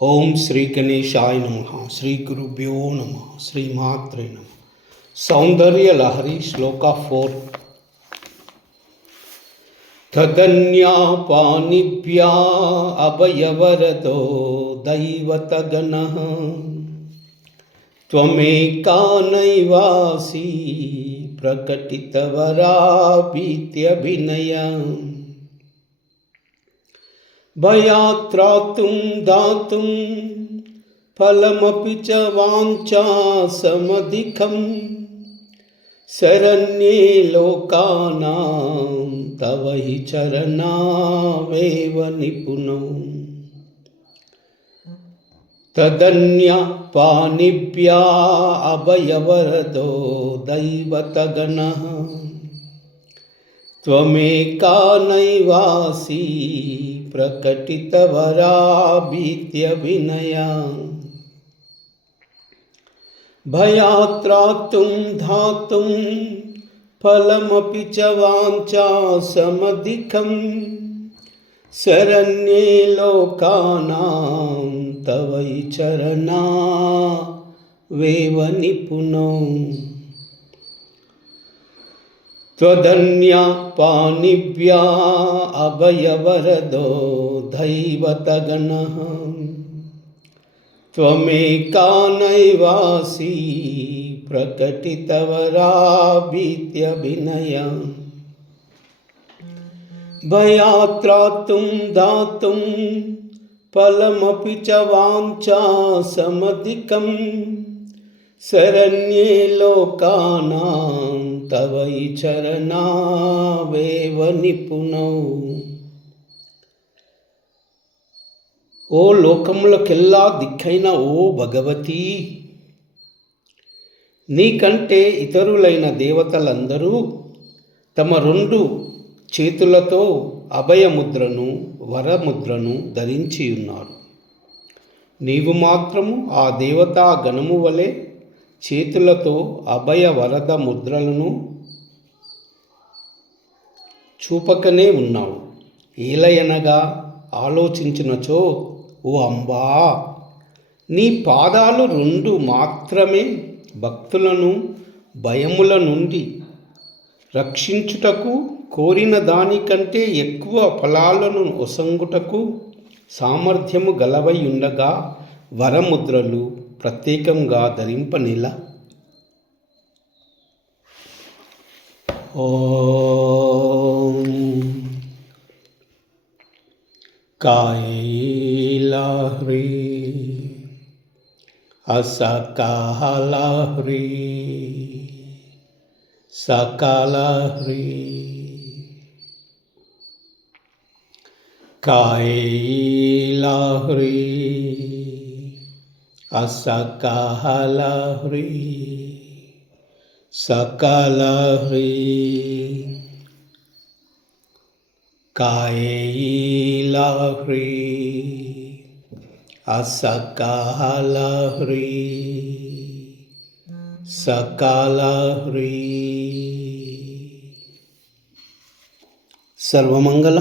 ఓం శ్రీ గణేశాయ నమః. శ్రీ గురుభ్యో నమః. శ్రీమాత్రే నమః. సౌందర్య లహరి శ్లోక 4. తదన్యా పాణిభ్యా అభయవరదో దైవతగణః త్వమేకా నైవాసి ప్రకటితవరాభీత్యభినయం భయాత్రాతుం దాతుం ఫలమపి చ వాంఛాసమధికం శరణ్యే లోకానాం తవ హి చరణావేవ నిపుణౌ తదన్య పాణిభ్యా అభయవరదో దైవతగణః త్వమేకా నైవాసి ప్రకటితవరాభీత్యభినయం భయాత్రాతుం ధాతుం ఫలమపి చ వాంఛాసమధికం శరణ్యే లోకానాం తవ హి చరణావేవ నిపుణౌ త్వదన్యా పాణిభ్యా అభయవరదో దైవతగణః త్వమేకా నైవాసి ప్రకటితవరాభీత్యభినయం భయాత్రాతుం దాతుం ఫలమపి చ వాంఛాసమధికం శరణ్యే లోకానాం తవ హి చరణావేవ నిపుణౌ. ఓ లోకములకెల్లా దిక్కైన ఓ భగవతీ, నీకంటే ఇతరులైన దేవతలందరూ తమ 2 చేతులతో అభయముద్రను వరముద్రను ధరించి ఉన్నారు. నీవు మాత్రము ఆ దేవతా గణము వలె చేతులతో అభయ వరద ముద్రలను చూపకనే ఉన్నావు. ఏలయనగా ఆలోచించినచో ఓ అంబా, నీ పాదాలు 2 మాత్రమే భక్తులను భయముల నుండి రక్షించుటకు, కోరిన దానికంటే ఎక్కువ ఫలాలను ఒసంగుటకు సామర్థ్యము గలవై ఉండగా వరముద్రలు ప్రత్యేకంగా ధరింపనేలా? ఓం కాయైలహ్రీ అసకాలహ్రీ సకాలహ్రీ కాయైలహ్రీ అసకాలహ్రీ సకాలహ్రీ కాయైలహ్రీ అసకాలహ్రీ సకాలహ్రీ. సర్వమంగళ